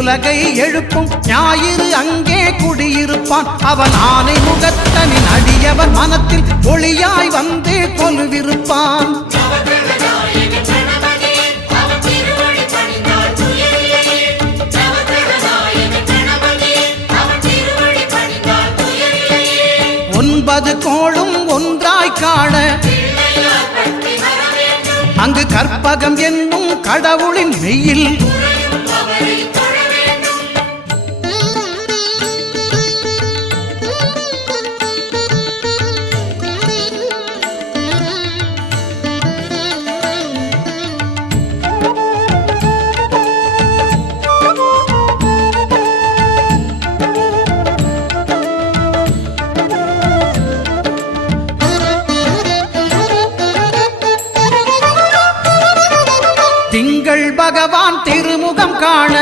உலகை எழுப்பும் ஞாயிறு அங்கே குடியிருப்பான். அவன் ஆனை முகத்தனின் அடியவன் மனத்தில் ஒளியாய் வந்து கொலுவிருப்பான். ஒன்பது கோளும் ஒன்றாய் காண அங்கு கற்பகம் என்னும் கடவுளின் மெய்யில் திங்கள் பகவான் திருமுகம் காண